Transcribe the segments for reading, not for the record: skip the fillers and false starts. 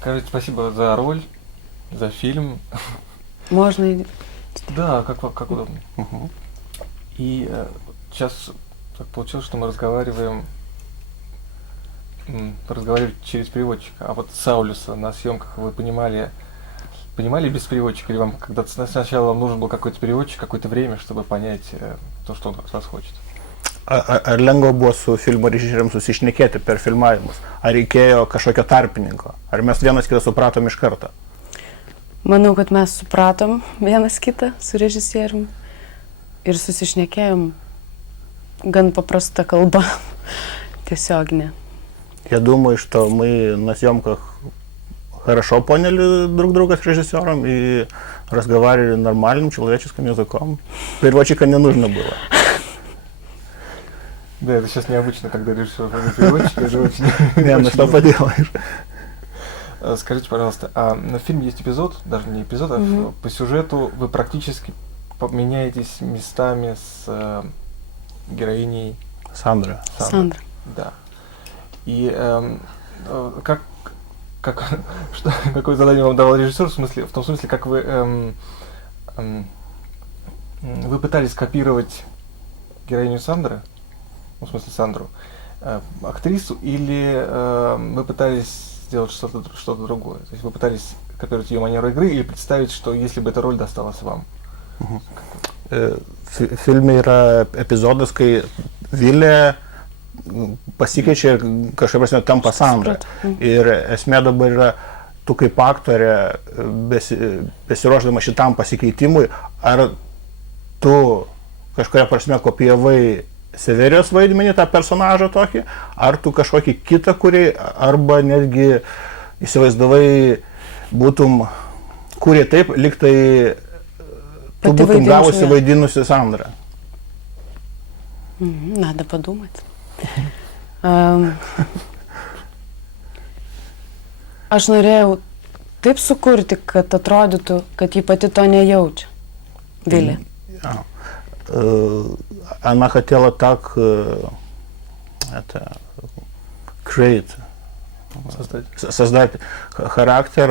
Скажите спасибо за роль, за фильм. Можно и... Да, как удобно. И сейчас так получилось, что мы разговариваем через переводчика. А вот Саулюса на съемках вы понимали без переводчика? Или вам когда-то сначала вам нужен был какой-то переводчик, какое-то время, чтобы понять то, что он от вас хочет? Ar lengva buvo su filmo režisierium susišnekėti per filmavimus? Ar reikėjo kažkokio tarpininko? Ar mes vienas kitą supratom iš karto? Manau, kad mes supratom vienas kitą su režisierium ir susišnekėjom gan paprasta kalba, тiesioginė. Я думаю, что мы на съемках хорошо поняли друг друга с режиссером и разговаривали нормальным человеческим языком. Переводчика не нужно было. Да, это сейчас необычно, когда режиссер переводчик, это очень... Не, ну что поделаешь. Скажите, пожалуйста, а на фильме есть эпизод, даже не эпизод, а по сюжету вы практически поменяетесь местами с героиней Сандра. Сандра. Да. И какое задание вам давал режиссер, в том смысле, как вы пытались копировать героиню Сандры, в смысле Сандру, актрису, или вы пытались сделать что-то другое? То есть вы пытались копировать ее манеру игры или представить, что если бы эта роль досталась вам? Filme yra epizodas, kai Vilė pasikeičia ir kažkaip prasme tampa Sandra. Ir esmė dabar yra, tu kaip aktorė besiruošdama šitam pasikeitimui, ar tu kažkuria prasme kopijavai Severijos vaidmenį, tą personažą tokį, ar tu kažkokį kitą kūrei, arba netgi įsivaizdavai būtum kūrė taip, lyg tai tu būtum gavusi vaidinusi Sandrą. Надо подумать. Aš norėjau taip sukurti, kad atrodytų, kad ji pati to nejaučia. Vilė. Она хотела так создать характер,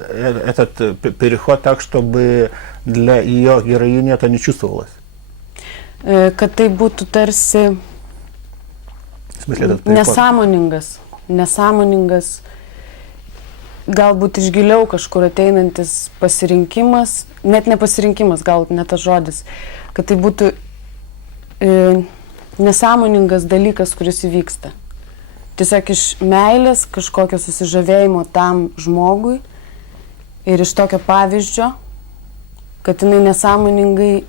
этот переход так, чтобы для ее героини это не чувствовалось. Kad tai būtų tarsi nesąmoningas, galbūt iš giliau kažkur ateinantis pasirinkimas, net ne pasirinkimas, gal ne tas žodis, kad tai būtų nesąmoningas dalykas, kuris įvyksta. Tiesiog iš meilės, kažkokio susižavėjimo tam žmogui ir iš tokio pavyzdžio, kad jinai nesąmoningai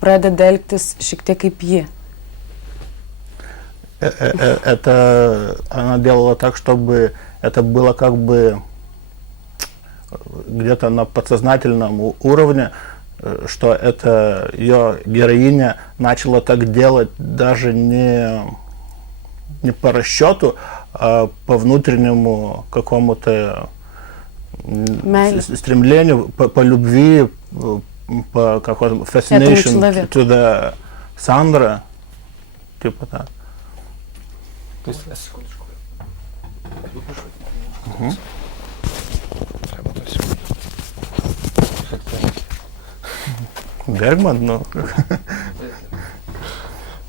pradeda elgtis šiek tiек kaip ji. Она делала так, чтобы это было как бы где-то на подсознательном уровне, что это ее героиня начала так делать даже не по расчету, а по внутреннему какому-то стремлению, по любви, по какому-то fascination to the Sandra, типа так. То есть... Бергман, ну...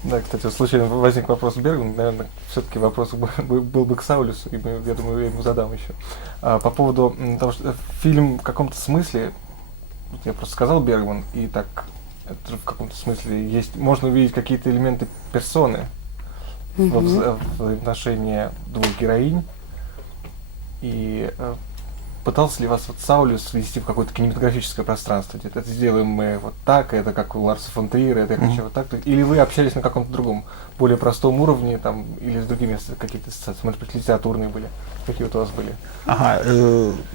Да, кстати, случайно возник вопрос Бергман, наверное, все-таки вопрос был бы к Саулюсу, и я думаю, я ему задам еще. По поводу того, что фильм в каком-то смысле, я просто сказал Бергман, и так это в каком-то смысле есть, можно увидеть какие-то элементы персоны в отношении двух героинь, и пытался ли вас вот Саулюс ввести в какое-то кинематографическое пространство? Это сделаем мы вот так, это как у Ларса фон Триера, это я хочу вот так. Или вы общались на каком-то другом, более простом уровне, там, или с другими какие-то ассоциации, может быть, литературные были? Какие вот у вас были? Ага.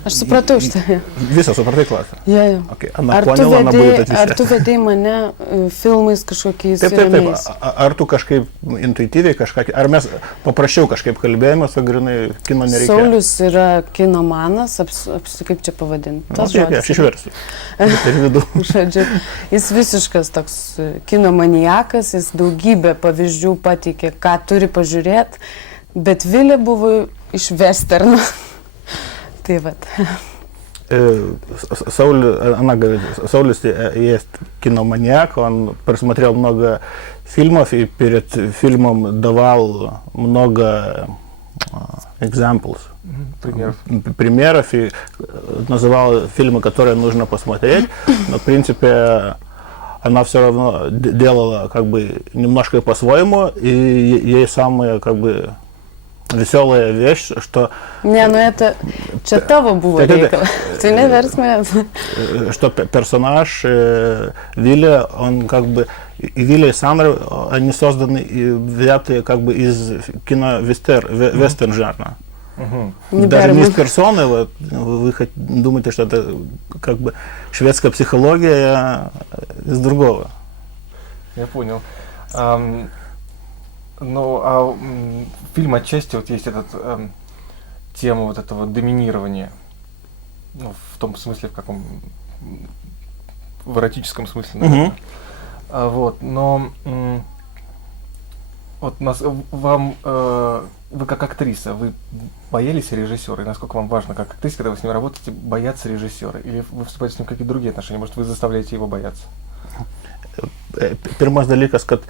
Aš supratau šitą. Visą supratai klasę? Jo. Okay. Ar tu vedei mane filmais kažkokiais rėmėjais? Taip. Ar tu kažkaip intuityviai kažką, ar mes paprašiau kažkaip kalbėjomės, o grinai kino nereikėjo? Saulius yra kinomanas, kaip čia pavadinti? Tas žodis. Aš išversiu. Žodžiu, jis visiškas toks kino maniakas, jis daugybę pavyzdžių pateikė, ką turi pažiūrėti, bet Vilė buvo iš westerno. Tai vat. Она говорит, Саулис есть киноманьяк, он просмотрел много фильмов и перед фильмом давал много examples, примеров и называл фильмы, которые нужно посмотреть, но в принципе она все равно делала как бы немножко по-своему, и ей самая как бы веселая вещь, что... Не, ну это... Čia tavo buvo reikalas. Tai nevers manęs. Что персонаж Вилли, он как бы... И Вилли и Сандра, они созданы и взяты как бы из кино-вестерн жанра. Даже не из персоны, вот, вы думаете, что это как бы шведская психология из другого. Я понял. Фильм отчасти вот есть этот тема вот этого доминирования, ну, в том смысле, в каком в эротическом смысле, наверное. Вот, но вот вам вы как актриса, вы боялись режиссера, и насколько вам важно, как актриса, когда вы с ним работаете, бояться режиссера, или вы вступаете с ним в какие-то другие отношения, может, вы заставляете его бояться? Pirmas dalykas, kad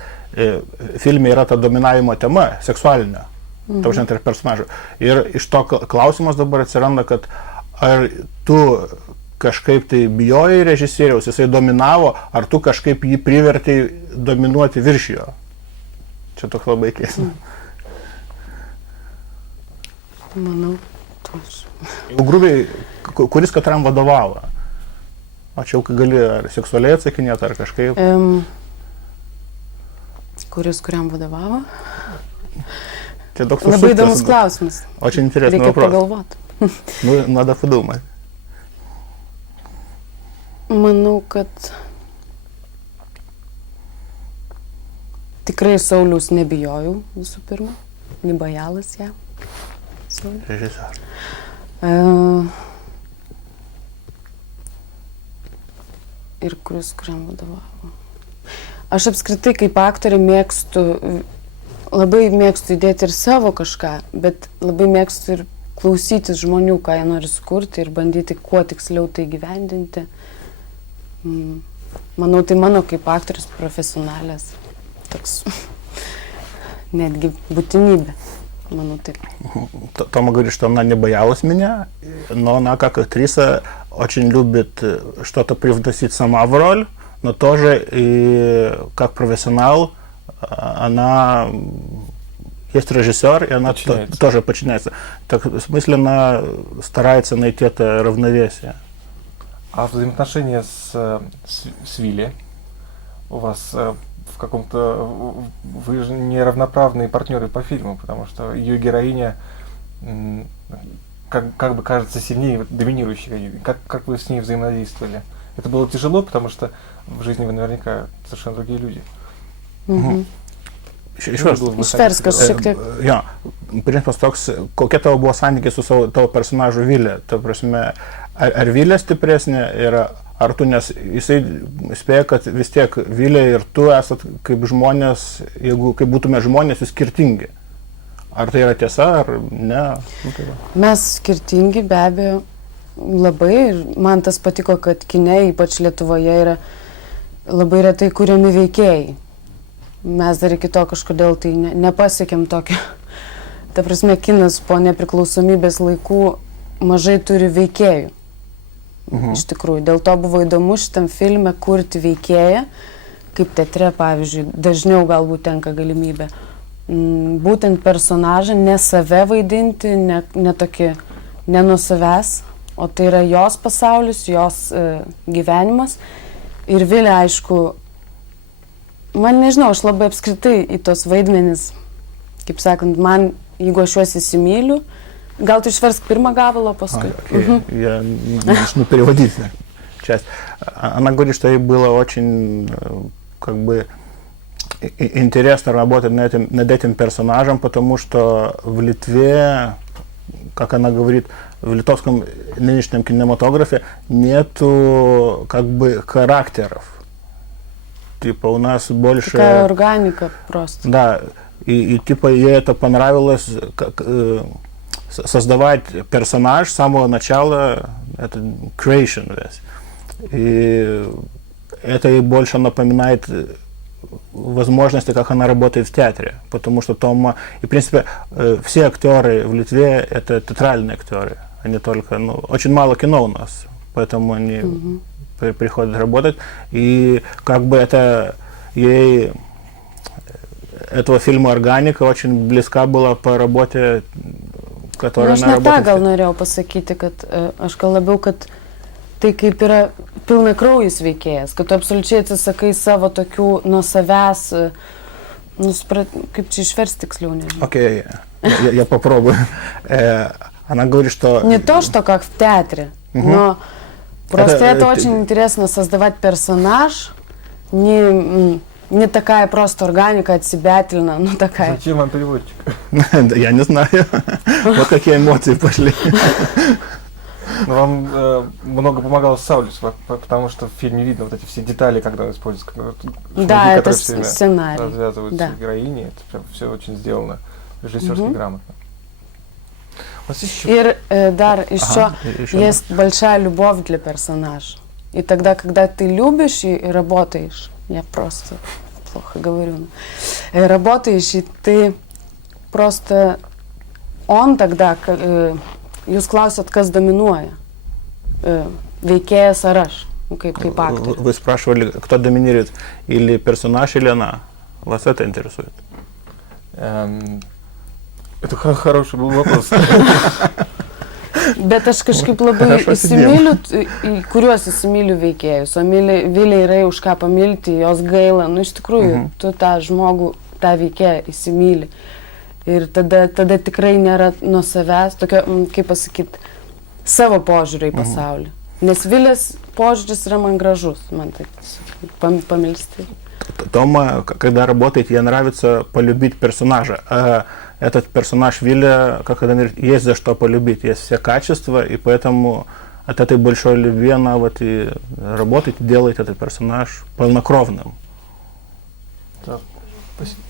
filme yra ta dominavimo tema, seksualinė, taučiant tarp personažų. Ir iš to klausimas dabar atsiranda, kad ar tu kažkaip tai bijojai režisieriaus, jisai dominavo, ar tu kažkaip jį privertei dominuoti virš jo. Čia toks labai keista. Manau, tos. Jau grubiai, kuris katram vadovavo? O čia jau gali ar seksualiai atsakinėti, ar kažkaip? Kuris kuriam vadovavo? Čia toks Labai įdomus klausimas. Очень интересный Reikia вопрос. pagalvoti. Ну, надо подумать. Manau, kad tikrai Sauliaus nebijojau visų pirma. Nebajalas ją. Režisierius. Ir kuris kuriam vadovavo. Aš apskritai kaip aktorė labai mėgstu įdėti ir savo kažką, bet labai mėgstu ir klausytis žmonių, ką jie nori sukurti ir bandyti kuo tiksliau tai gyvendinti. Manau, tai mano kaip aktorius profesionalės toks netgi būtinybė. Manau, taip. Тома говорит, что она не боялась меня, но она как актриса очень любит что-то привносить сама в роль, но тоже и как профессионал она есть режиссер, и она тоже подчиняется. Так, в смысле, она старается найти это равновесие. А взаимоотношения с Вилли у вас в каком-то... Вы же не равноправные партнеры по фильму, потому что ее героиня как бы кажется сильнее, доминирующей. Как вы с ней взаимодействовали? Это было тяжело, потому что в жизни вы наверняка совершенно другие люди. Išversk šiek tiek. Jo, principas toks, kokie tavo buvo santykiai su tavo personažu Vilė? Ta prasme, ar Vilė stipresnė ir ar tu, nes jisai spėja, kad vis tiek Vilė ir tu esat kaip žmonės, jeigu kaip būtume žmonės, jūs skirtingi. Ar tai yra tiesa, ar ne? Mes skirtingi, be abejo, labai. Ir man tas patiko, kad kine, ypač Lietuvoje, yra labai retai kuriami veikėjai. Mes dar iki to kažkodėl tai nepasiekėm tokio. Ta prasme, kinas po nepriklausomybės laikų mažai turi veikėjų. Iš tikrųjų. Dėl to buvo įdomu šitam filme kurti veikėją, kaip teatre, pavyzdžiui, dažniau galbūt tenka galimybė. Būtent personažą, ne save vaidinti, ne tokį, ne nuo savęs, o tai yra jos pasaulis, jos gyvenimas. Ir Vilė, aišku, man nežinau, aš labai apskritai į tos vaidmenis, kaip sakant, man, jeigu aš juos įsimyliu, gal tu išversk первый gabalą, пускай. Я начну переводить часть. Она говорит, что ей было очень как бы интересно работать над этим персонажем, потому что в Литве, как она говорит, в литовском нынешнем кинематографе нету как бы характеров. Типа у нас больше... Такая органика просто. Да, и типа ей это понравилось, создавать персонаж с самого начала, это creation весь. И это ей больше напоминает возможности, как она работает в театре. Потому что Тома... И, в принципе, все актеры в Литве — это театральные актеры. Они только... очень мало кино у нас, поэтому они приходят работать. И как бы это ей... Этого фильма «Органика» очень близка была по работе, которая Aš она ne tą работает. gal norėjau pasakyti, kad aš gal labiau, kad tai kaip yra pilna kraujus veikėjas, kad tu absoliučiai atsisakai savo tokių nuo savęs, kaip čia išversti tiksliau, nežinau. Окей, я попробую. Она говорит, что... Не то, что как в театре, но просто это очень интересно создавать персонаж, не такая просто органика от себятельна, но такая. Зачем вам переводчик? Я не знаю. Вот какие эмоции пошли. Но вам много помогал Саулюс, потому что в фильме видно вот эти все детали, когда он использует, Да, это все время сценарий. развязываются Да. героини, это прям все очень сделано режиссерски грамотно. У вас еще... И Дар, еще еще есть большая любовь для персонажа. И тогда, когда ты любишь и работаешь, я просто плохо говорю, работаешь, и ты просто, он тогда, jūs klausėt, kas dominuoja, veikėjas ar aš, kaip aktorius. Вы спрашивали, кто доминирует, или персонаж, или она? Вас это интересует? Это хороший был вопрос. Bet aš kažkaip labai Aš įsimyliu, į kuriuos įsimyliu veikėjus, o Vilė yra už ką pamilti, jos gaila, iš tikrųjų, tu tą žmogų, tą veikėją įsimyli. Ir tada tikrai nėra nuo savęs, tokio, kaip pasakyti, savo požiūrį į pasaulį. Nes Vilės požiūris yra man gražus, man taip pamilsti. Тома, когда работает, ей нравится полюбить персонажа. А этот персонаж Виля, как она говорит, есть за что полюбить, есть все качества, и поэтому от этой большой любви она вот и работает, делает этот персонаж полнокровным. Да. Спасибо.